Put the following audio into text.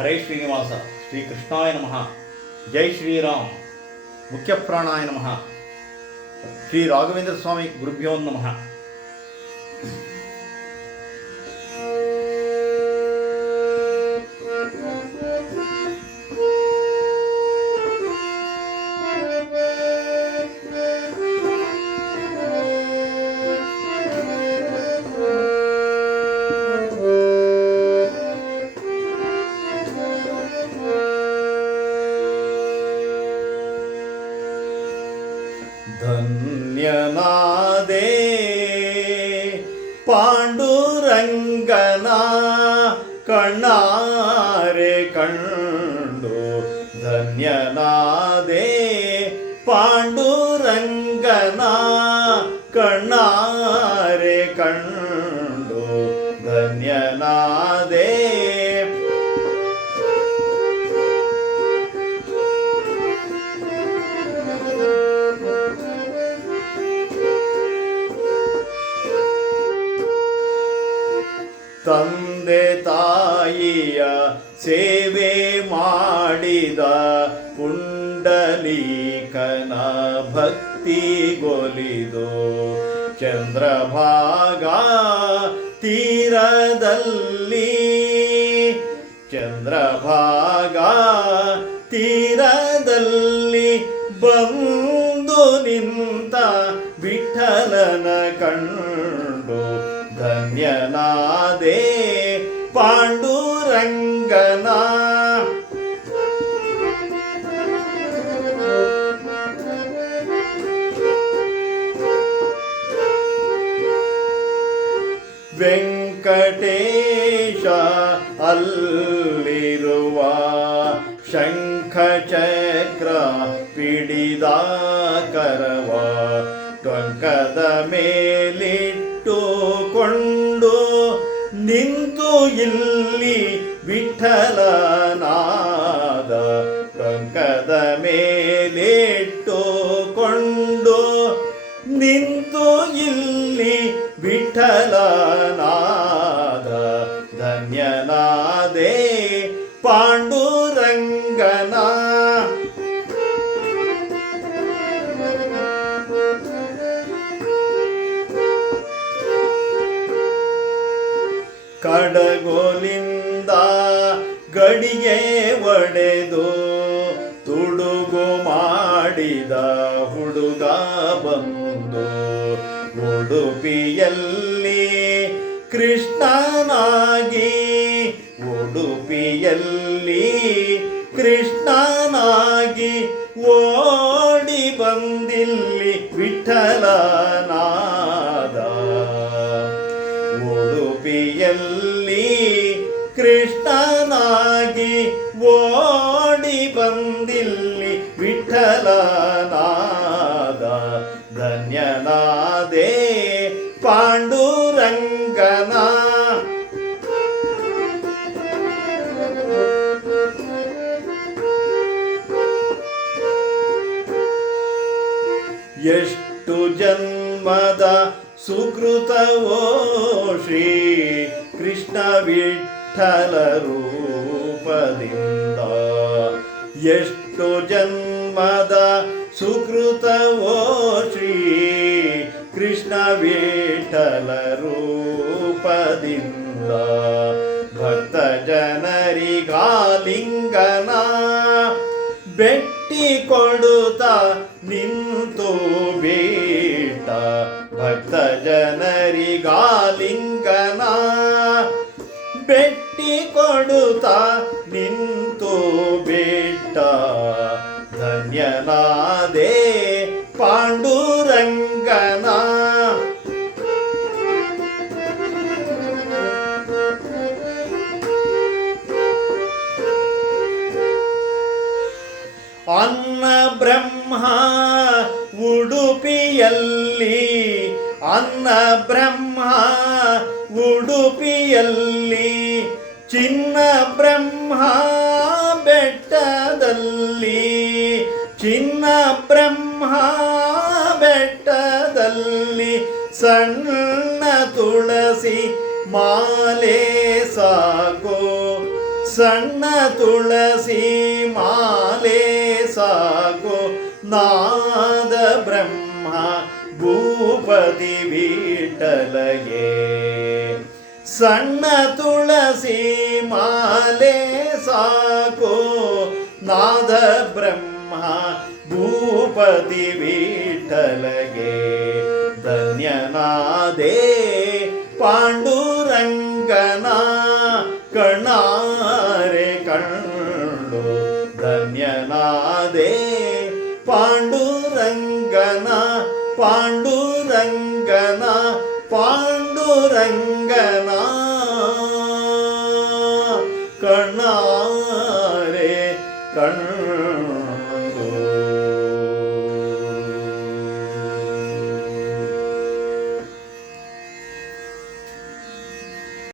ಹರೇ ಶ್ರೀನಿವಾಸ. ಶ್ರೀ ಕೃಷ್ಣಾಯ ನಮಃ. ಜೈ ಶ್ರೀರಾಮ್. ಮುಖ್ಯ ಪ್ರಾಣಾಯ ನಮಃ. ಶ್ರೀ ರಾಘವೇಂದ್ರ ಸ್ವಾಮಿ ಗುರುಭ್ಯೋ ನಮಃ. ಧನ್ಯನಾದೆ ಪಾಂಡುರಂಗನ ಕಣ್ಣಾರೆ ಕಂಡು, ಧನ್ಯನಾದೆ ಪಾಂಡುರಂಗನ ಕಣ್ಣಾರೆ ಕಂಡು, ಧನ್ಯನಾದೆ ತಂದೆ ತಾಯಿಯ ಸೇವೆ ಮಾಡಿದ ಪುಂಡಲೀಕನ ಭಕ್ತಿಗೊಲಿದು, ಚಂದ್ರಭಾಗ ತೀರದಲ್ಲಿ, ಚಂದ್ರಭಾಗ ತೀರದಲ್ಲಿ ಬಂದು ನಿಂತ ವಿಠಲನ ಕಂಡು, ಧನ್ಯನಾದೆ ಪಾಂಡುರಂಗನ. ವೆಂಕಟೇಶ ಅಲ್ಲಿರುವ ಶಂಖಚಕ್ರ ಪಿಡಿದ ಕರವ, ಟೊಂಕದ ಮೇಲಿಟ್ಟುಕೊಂಡು ನಿಂತು ಇಲ್ಲಿ ವಿಠಲನಾದ, ಟೊಂಕದ ಮೇಲಿಟ್ಟುಕೊಂಡು ನಿಂತು ಇಲ್ಲಿ ವಿಠಲನಾದ, ಧನ್ಯನಾದೆ ಪಾಂಡುರಂಗನ. ಕಡಗೋಲಿಂದ ಗಡಿಗೆ ಒಡೆದು ತುಡುಗು ಮಾಡಿದ ಹುಡುಗ ಬಂದು, ಉಡುಪಿಯಲ್ಲಿ ಕೃಷ್ಣನಾಗಿ, ಉಡುಪಿಯಲ್ಲಿ ಕೃಷ್ಣನಾಗಿ ಓಡಿ ಬಂದಿಲ್ಲಿ ವಿಠಲನಾದ, ಉಡುಪಿಯಲ್ಲಿ ಕೃಷ್ಣನಾಗಿ ಓಡಿ ಬಂದಿಲ್ಲಿ ವಿಠಲನಾದ, ಧನ್ಯನಾದೆ ಪಾಂಡುರಂಗನ. ಎಷ್ಟು ಜನ್ಮದ ಸುಕೃತವೋ ಶ್ರೀ ಕೃಷ್ಣ ವಿಠಲ ರೂಪದಿಂದ, ಎಷ್ಟು ಜನ್ಮದ ಸುಕೃತವೋ ಶ್ರೀ ಕೃಷ್ಣ ವಿಠಲ ರೂಪದಿಂದ, ಭಕ್ತ ಜನರಿಗಾಲಿಂಗನ ಬೆಟ್ಟಿ ಕೊಡುತ್ತ ನಿಂತು ಬೇಟ, ಭಕ್ತ ಜನರಿಗಾಲಿಂಗನ ಬೆಟ್ಟಿ ಕೊಡುತ್ತ ನಿಂತು ಬೇಟ, ಧನ್ಯನಾದೆ ಪಾಂಡುರಂಗನ. ಅನ್ನ ಬ್ರಹ್ಮ ಉಡುಪಿಯಲ್ಲಿ, ಅನ್ನ ಬ್ರಹ್ಮ ಉಡುಪಿಯಲ್ಲಿ, ಚಿನ್ನ ಬ್ರಹ್ಮ ಬೆಟ್ಟದಲ್ಲಿ, ಚಿನ್ನ ಬ್ರಹ್ಮ ಬೆಟ್ಟದಲ್ಲಿ, ಸಣ್ಣ ತುಳಸಿ ಮಾಲೆ ಸಾಕೋ, ಸಣ್ಣ ತುಳಸಿ ಮಾಲೆ ಸಾಕು ನಾದ ಬ್ರಹ್ಮ ಭೂಪತಿ ವಿಠಲಗೆ. ಸಣ್ಣ ತುಳಸಿ ಮಾಲೆ ಸಾಕು ನಾದ ಬ್ರಹ್ಮ ಭೂಪತಿ ವಿಠಲಗೆ. ಧನ್ಯನಾದೆ ಪಾಂಡುರಂಗನ ಕಣ್ಣಾರೆ ಕಂಡು. ಧನ್ಯನಾದೆ ಪಾಂಡುರಂಗನ ಪಾಂಡುರಂಗನ ಪಾಂಡುರಂಗನ ಕಣ್ಣಾರೆ ಕಂಡು.